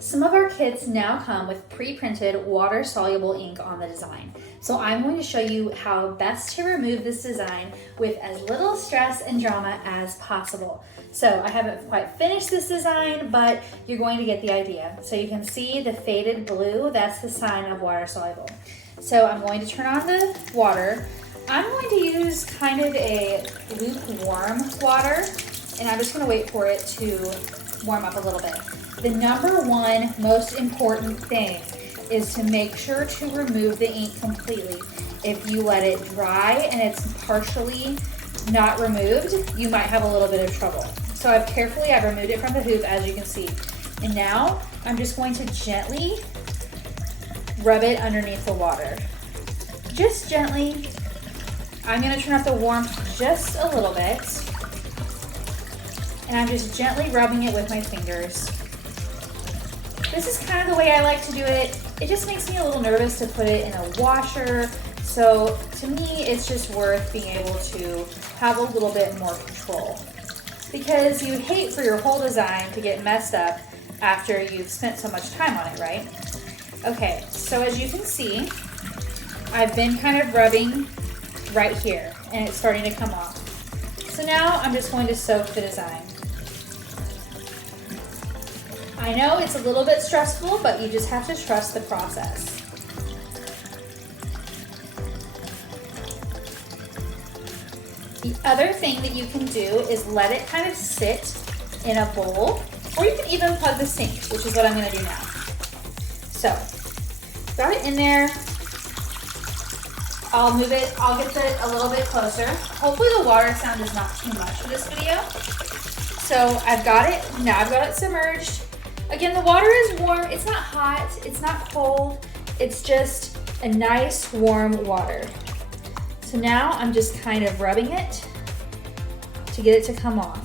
Some of our kits now come with pre-printed water-soluble ink on the design. So I'm going to show you how best to remove this design with as little stress and drama as possible. So I haven't quite finished this design, but you're going to get the idea. So you can see the faded blue, that's the sign of water-soluble. So I'm going to turn on the water. I'm going to use kind of a lukewarm water, and I'm just going to wait for it to warm up a little bit. The number one most important thing is to make sure to remove the ink completely. If you let it dry and it's partially not removed, you might have a little bit of trouble. So I've removed it from the hoop, as you can see. And now I'm just going to gently rub it underneath the water. Just gently. I'm going to turn up the warmth just a little bit. And I'm just gently rubbing it with my fingers. This is kind of the way I like to do it. It just makes me a little nervous to put it in a washer. So to me, it's just worth being able to have a little bit more control. Because you'd hate for your whole design to get messed up after you've spent so much time on it, right? Okay, so as you can see, I've been kind of rubbing right here and it's starting to come off. So now I'm just going to soak the design. I know it's a little bit stressful, but you just have to trust the process. The other thing that you can do is let it kind of sit in a bowl, or you can even plug the sink, which is what I'm going to do now. So, got it in there. I'll move it, I'll get it a little bit closer. Hopefully the water sound is not too much for this video. So I've got it, now I've got it submerged. Again, the water is warm, it's not hot, it's not cold, it's just a nice warm water. So now I'm just kind of rubbing it to get it to come off.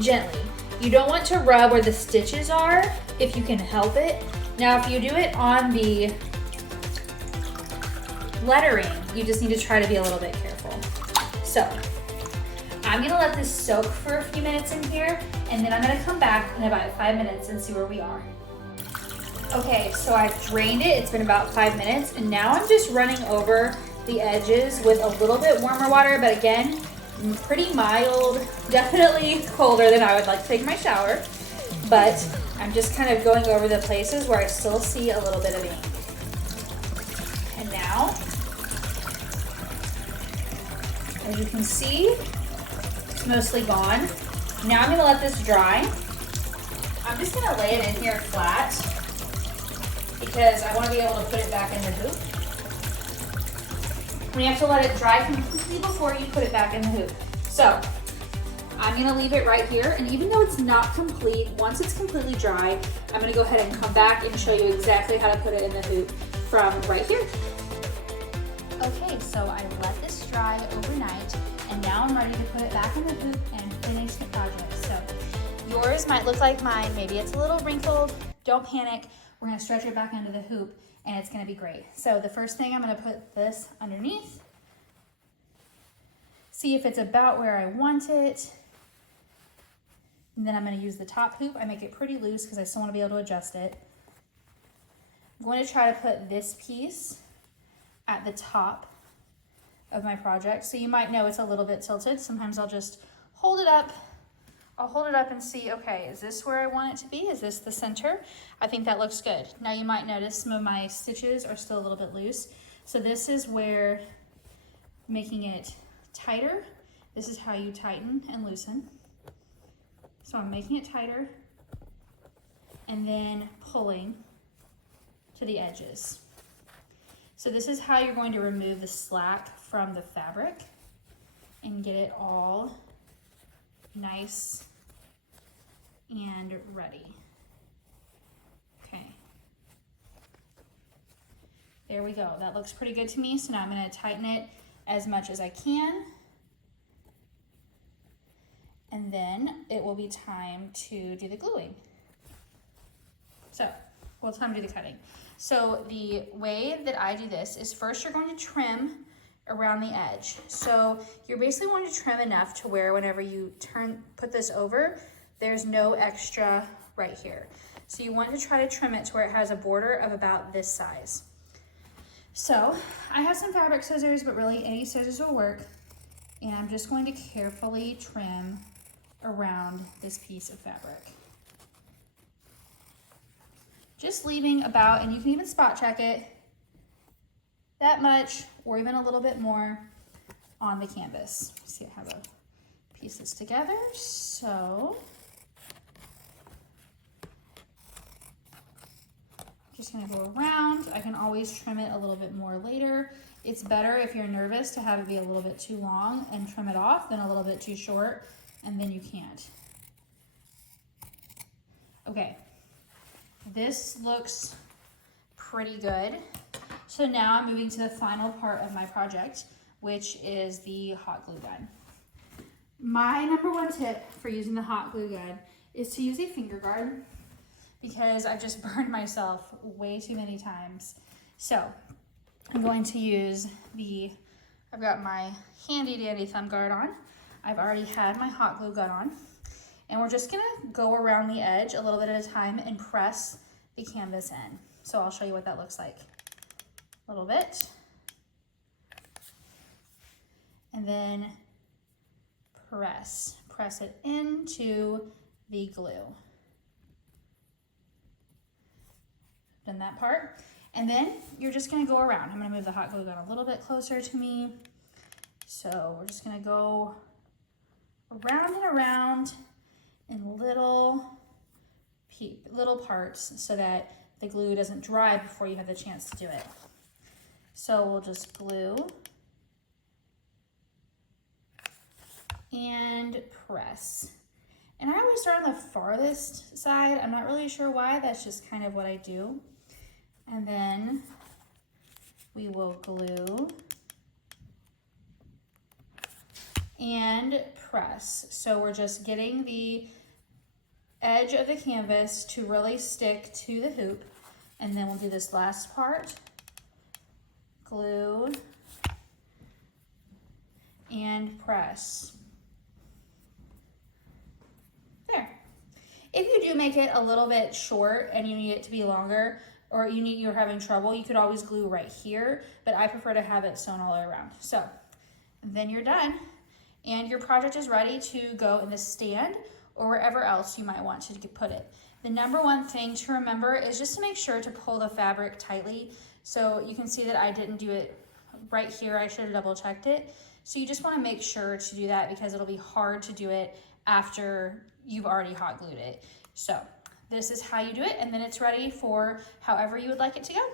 Gently. You don't want to rub where the stitches are if you can help it. Now if you do it on the lettering, you just need to try to be a little bit careful. So I'm gonna let this soak for a few minutes in here, and then I'm gonna come back in about 5 minutes and see where we are. Okay, so I've drained it, it's been about 5 minutes, and now I'm just running over the edges with a little bit warmer water, but again, pretty mild, definitely colder than I would like to take my shower, but I'm just kind of going over the places where I still see a little bit of ink. And now, as you can see, it's mostly gone. Now I'm gonna let this dry. I'm just gonna lay it in here flat because I wanna be able to put it back in the hoop. And you have to let it dry completely before you put it back in the hoop. So I'm gonna leave it right here, and even though it's not complete, once it's completely dry, I'm gonna go ahead and come back and show you exactly how to put it in the hoop from right here. Okay, so I let this dry overnight, and now I'm ready to put it back in the hoop and finish the project. So yours might look like mine. Maybe it's a little wrinkled. Don't panic. We're gonna stretch it back into the hoop, and it's gonna be great. So the first thing, I'm gonna put this underneath. See if it's about where I want it. And then I'm gonna use the top hoop. I make it pretty loose because I still wanna be able to adjust it. I'm going to try to put this piece at the top of my project. So you might know it's a little bit tilted. Sometimes I'll just hold it up. I'll hold it up and see, okay, is this where I want it to be? Is this the center? I think that looks good. Now you might notice some of my stitches are still a little bit loose. So this is where making it tighter, this is how you tighten and loosen. So I'm making it tighter and then pulling to the edges. So this is how you're going to remove the slack from the fabric and get it all nice and ready. Okay. There we go. That looks pretty good to me. So now I'm going to tighten it as much as I can. And then it will be time to do the gluing. So, well, time to do the cutting. So the way that I do this is first you're going to trim around the edge. So you're basically going to trim enough to where whenever you put this over, there's no extra right here. So you want to try to trim it to where it has a border of about this size. So I have some fabric scissors, but really any scissors will work. And I'm just going to carefully trim around this piece of fabric. Just leaving about, and you can even spot check it, that much or even a little bit more on the canvas. See how the pieces together. So just gonna go around. I can always trim it a little bit more later. It's better if you're nervous to have it be a little bit too long and trim it off than a little bit too short and then you can't. Okay, this looks pretty good. So now I'm moving to the final part of my project, which is the hot glue gun. My number one tip for using the hot glue gun is to use a finger guard because I've just burned myself way too many times. So I'm going to use I've got my handy dandy thumb guard on. I've already had my hot glue gun on. And we're just gonna go around the edge a little bit at a time and press the canvas in. So I'll show you what that looks like. A little bit. And then press it into the glue. Done that part. And then you're just gonna go around. I'm gonna move the hot glue gun a little bit closer to me. So we're just gonna go around and around in little parts so that the glue doesn't dry before you have the chance to do it. So we'll just glue and press. And I always start on the farthest side. I'm not really sure why, that's just kind of what I do. And then we will glue and press. So we're just getting the edge of the canvas to really stick to the hoop. And then we'll do this last part, glue and press. There. If you do make it a little bit short and you need it to be longer, or you're having trouble, you could always glue right here, but I prefer to have it sewn all the way around. So then you're done, and your project is ready to go in the stand or wherever else you might want to put it. The number one thing to remember is just to make sure to pull the fabric tightly. So you can see that I didn't do it right here. I should have double checked it. So you just want to make sure to do that because it'll be hard to do it after you've already hot glued it. So this is how you do it, and then it's ready for however you would like it to go.